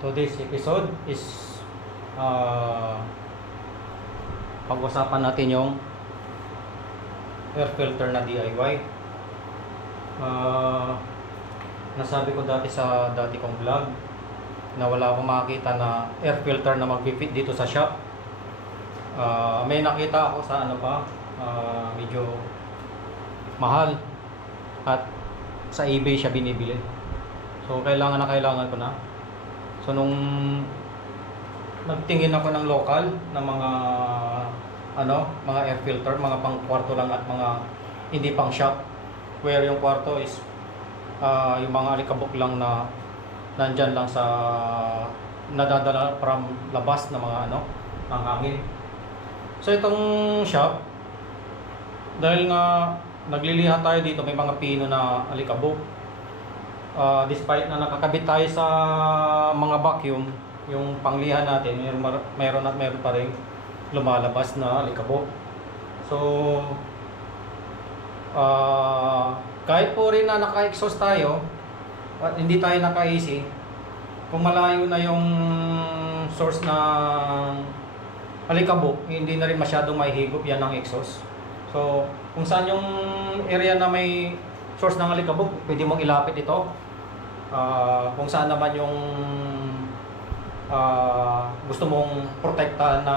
Today's episode is pag-usapan natin yung air filter na DIY. Nasabi ko dati sa dati kong vlog na wala akong makakita na air filter na mag-fit dito sa shop. May nakita ako sa medyo mahal at sa eBay siya binibili. So kailangan ko na. So nung nagtingin ako ng local na mga air filter, mga pang kwarto lang at mga hindi pang shop, where yung kwarto is yung mga alikabok lang na nandyan lang sa nadadala from labas na ng hangin. So itong shop, dahil nga nagliliha tayo dito, may mga pino na alikabok. Despite na nakakabit tayo sa mga vacuum, yung panglihan natin, mayroon pa rin lumalabas na alikabok. So kahit po rin na naka-exhaust tayo at hindi tayo naka-AC, kung malayo na yung source ng alikabok, hindi na rin masyadong mahihigop yan ng exhaust. So kung saan yung area na may source ng alikabok, pwede mong ilapit ito. Kung saan naman yung gusto mong protektahan na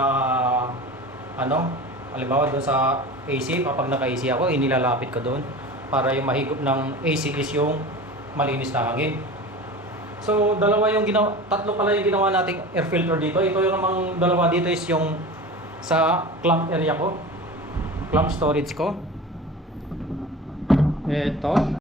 halimbawa doon sa AC, kapag naka-AC ako, inilalapit ko doon para yung mahigop ng AC is yung malinis na hangin. So tatlo pala yung ginawa nating air filter dito. Ito yung namang dalawa dito is yung sa clamp area ko, clamp storage ko. Ito.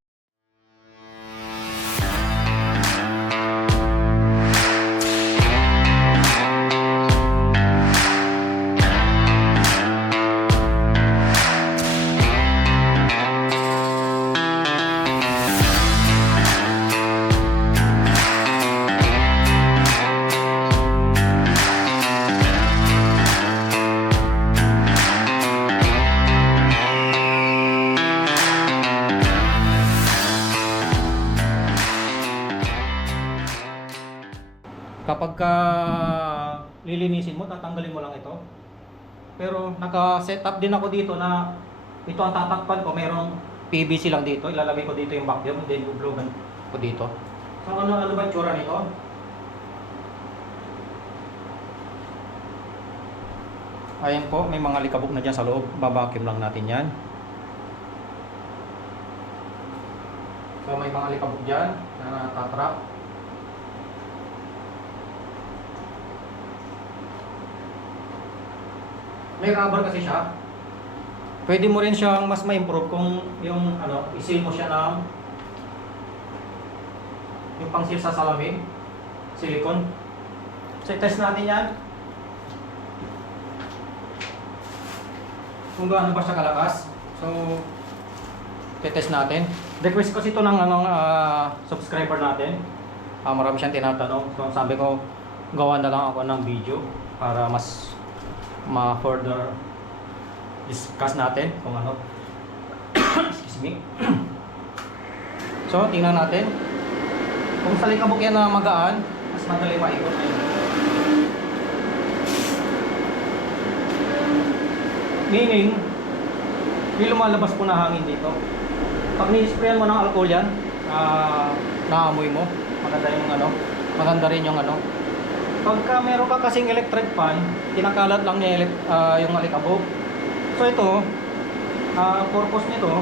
Kapag lilinisin mo, tatanggalin mo lang ito. Pero naka-setup din ako dito na ito ang tatakpan ko. Mayroong PVC lang dito. Ilalagay ko dito yung vacuum, then bublogan ko dito. So ano ba yung tsura nito? Ayan po, may mga likabok na dyan sa loob. Babacuum lang natin yan. So may mga likabok dyan na natatrap. May rubber kasi siya. Pwede mo rin siyang mas ma-improve kung yung i-seal mo siya ng yung pang-seal sa salamin, silicone. So i-test natin yan. Kung gaano ba siya kalakas. So i-test natin. Request kasi ito ng subscriber natin. Marami siyang tinatanong. So sabi ko, gawa na lang ako ng video para mas further discuss natin kung ano. Excuse me. So tingnan natin kung sa likabok yan na magaan, mas madali maikot. Meaning may lumalabas po na hangin dito. Pag ni-sprayan mo ng alcohol yan, naamoy mo, maganda rin yung Pagka meron ka kasing electric fan, kinakalat lang niya yung alikabok. So ito, purpose nito,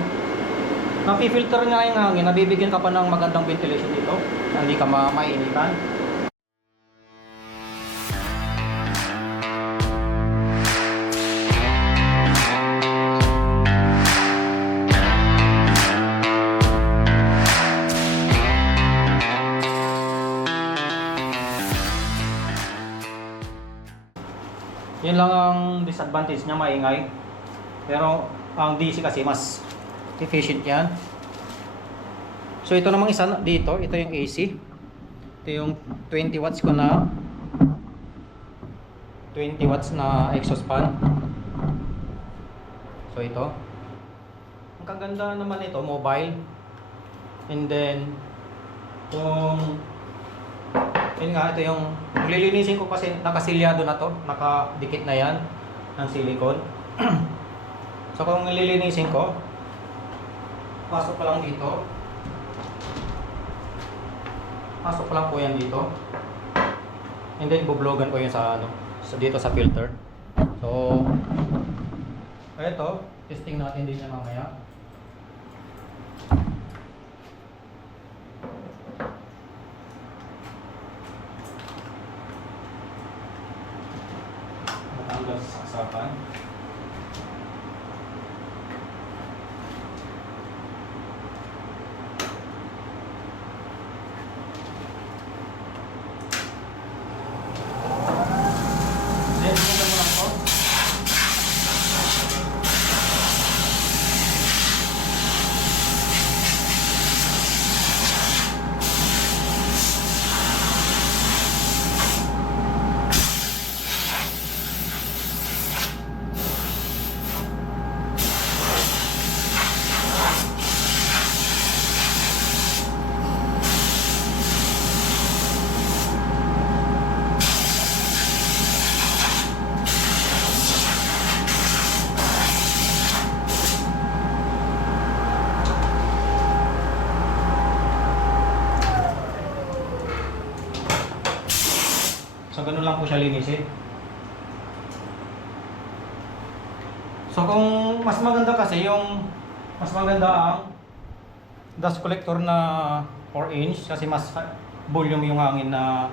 napifilter nga yung hangin, nabibigyan ka pa ng magandang ventilation dito, hindi ka mainitan. Yun lang ang disadvantage niya, maingay. Pero ang DC kasi mas efficient yan. So ito namang isa dito, ito yung AC. Ito yung 20 watts ko na 20 watts na exhaust fan. So ito. Ang kaganda naman ito, mobile. And then kung Yun nga, ito yung lilinisin ko kasi nakasilyado na to, nakadikit na yan ng silicone. So kung nililinisin ko, pasok pa lang dito. Pasok pa lang po yan dito. And then bublogan ko yun sa dito sa filter. So eto, testing natin din yan mamaya. Matanggal sa saksakan. Then, buksan mo lang to. So, ganun lang po siya linisin. So, kung mas maganda kasi mas maganda ang dust collector na 4-inch kasi mas volume yung hangin na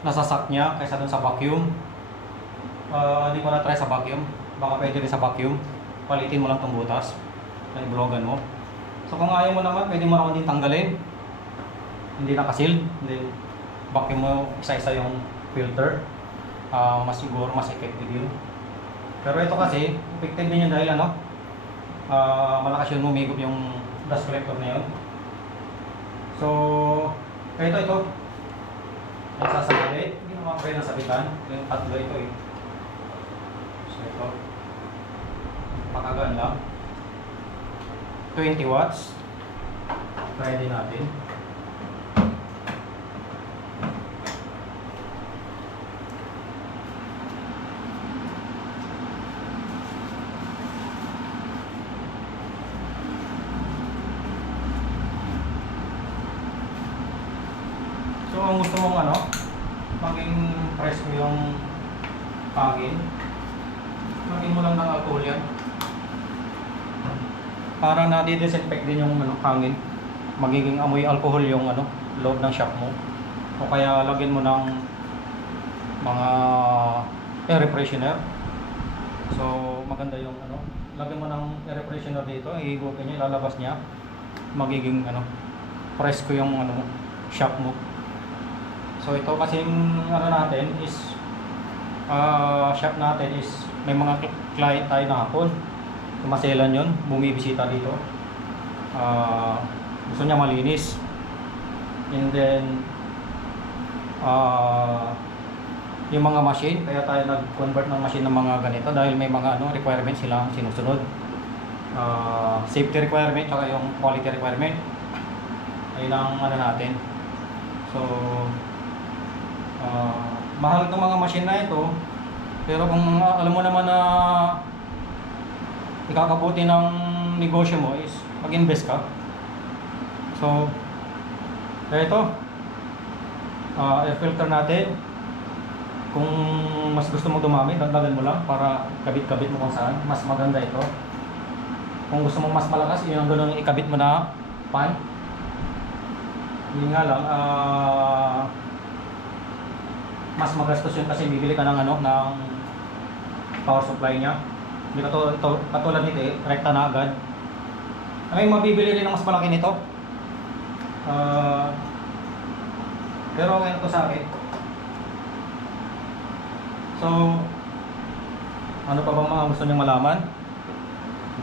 nasasak niya kaysa dun sa vacuum. Hindi ko na try sa vacuum. Baka pwede rin sa vacuum. Palitin mo lang tong butas. I-blogan mo. So, kung ayaw mo naman, pwede mo naman din tanggalin. Hindi nakasealed. Then, vacuum mo isa-isa yung filter. Mas siguro mas effective yun. Pero ito kasi effective din yun dahil malakas yun humigop yung dust collector na yun. So ito nagsasabit, hindi naman kayo nasabitan yung tatlo ito eh. So ito pakagaan lang 20 watts. Try din natin. So, kung gusto mong maging presko yung hangin, lagyan mo lang ng alcohol yan. Para na-disinfect din yung hangin. Magiging amoy alcohol yung loob ng shop mo. O kaya lagyan mo ng mga air freshener. So, maganda yung lagyan mo ng air freshener dito, iigutin niya, ilalabas niya. Magiging presko yung shop mo. So ito kasi natin is shop natin is may mga client tayo na hapon. Maselan yun, bumibisita dito. Gusto niya malinis. And then yung mga machine, kaya tayo nag-convert ng machine ng mga ganito dahil may mga requirements sila sinusunod. Safety requirement at yung quality requirement. Ayun ang natin. So mahal itong mga machine na ito, pero kung alam mo naman na ikakabuti ng negosyo mo is mag-invest ka. So ito air filter natin, kung mas gusto mo dumami, dagdagan mo lang para kabit-kabit mo kung saan mas maganda ito. Kung gusto mo mas malakas, yun ang ganun ikabit mo na pan. Hindi nga lang mas magastos yun kasi bibili ka ng ng power supply niya. Hindi ito katulad nito rekta na agad. May mabibili rin ng mas malaki nito. Pero okay na ito sa akin. So ano pa ba mga gusto niyong malaman?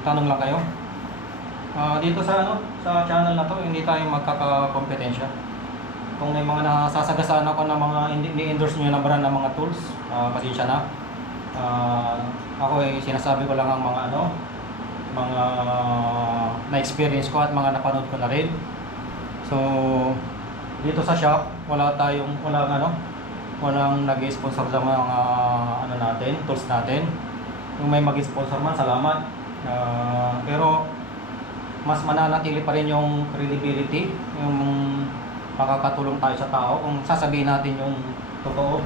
Tanong lang kayo. Dito sa sa channel na to, hindi tayo magkakakompetensya. Kung may mga nasasagasaan ako ng mga ini-endorse nyo na brand ng mga tools, pasensya na. Ako ay sinasabi ko lang ang mga mga na-experience ko at mga napanood ko na rin. So dito sa shop, walang nag-sponsor sa mga ano natin, tools natin. Kung may mag-sponsor man, salamat. Pero mas mananatili pa rin yung credibility, yung makakatulong tayo sa tao kung sasabihin natin yung totoo.